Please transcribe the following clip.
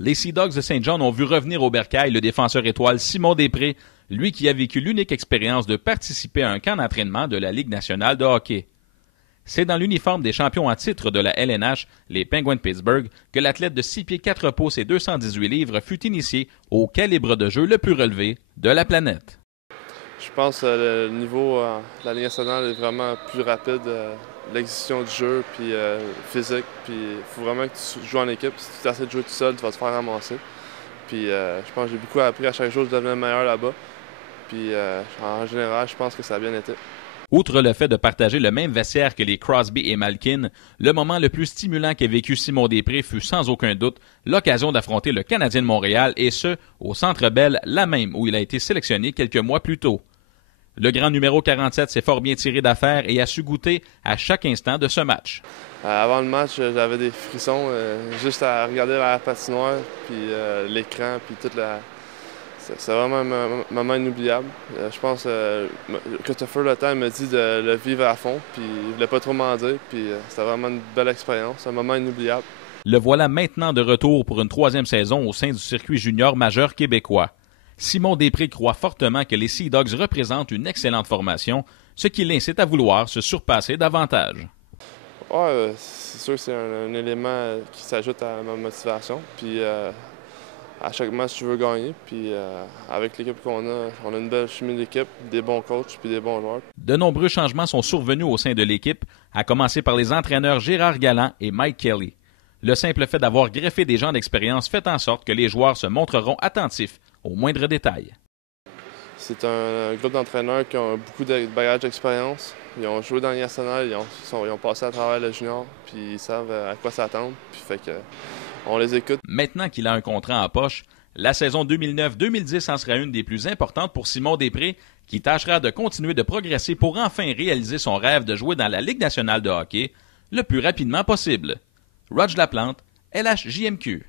Les Sea Dogs de Saint John ont vu revenir au bercail le défenseur étoile Simon Després, lui qui a vécu l'unique expérience de participer à un camp d'entraînement de la Ligue nationale de hockey. C'est dans l'uniforme des champions en titre de la LNH, les Penguins de Pittsburgh, que l'athlète de 6 pieds 4 pouces et 218 livres fut initié au calibre de jeu le plus relevé de la planète. Je pense que le niveau de la Ligue nationale est vraiment plus rapide. L'exécution du jeu, puis physique, puis il faut vraiment que tu joues en équipe. Si tu essaies de jouer tout seul, tu vas te faire ramasser. Puis je pense que j'ai beaucoup appris à chaque jour de devenir meilleur là-bas. Puis en général, je pense que ça a bien été. Outre le fait de partager le même vestiaire que les Crosby et Malkin, le moment le plus stimulant qu'a vécu Simon Després fut sans aucun doute l'occasion d'affronter le Canadien de Montréal et ce, au Centre Bell, la même où il a été sélectionné quelques mois plus tôt. Le grand numéro 47 s'est fort bien tiré d'affaire et a su goûter à chaque instant de ce match. Avant le match, j'avais des frissons juste à regarder la patinoire, puis l'écran, puis toute la... C'est vraiment un moment inoubliable. Je pense que Christopher Letang m'a dit de le vivre à fond, puis il voulait pas trop m'en dire, puis c'était vraiment une belle expérience, un moment inoubliable. Le voilà maintenant de retour pour une 3e saison au sein du circuit junior majeur québécois. Simon Després croit fortement que les Sea Dogs représentent une excellente formation, ce qui l'incite à vouloir se surpasser davantage. Ouais, c'est sûr que c'est un élément qui s'ajoute à ma motivation. Puis à chaque match, je veux gagner. Puis avec l'équipe qu'on a, on a une belle chimie d'équipe, des bons coachs puis des bons joueurs. De nombreux changements sont survenus au sein de l'équipe, à commencer par les entraîneurs Gérard Galland et Mike Kelly. Le simple fait d'avoir greffé des gens d'expérience fait en sorte que les joueurs se montreront attentifs aux moindres détails. C'est un groupe d'entraîneurs qui ont beaucoup de bagages d'expérience. Ils ont joué dans le national, ils ont passé à travers le junior, puis ils savent à quoi s'attendre. Puis fait que on les écoute. Maintenant qu'il a un contrat en poche, la saison 2009-2010 en sera une des plus importantes pour Simon Després, qui tâchera de continuer de progresser pour enfin réaliser son rêve de jouer dans la Ligue nationale de hockey le plus rapidement possible. Roger Laplante, LHJMQ.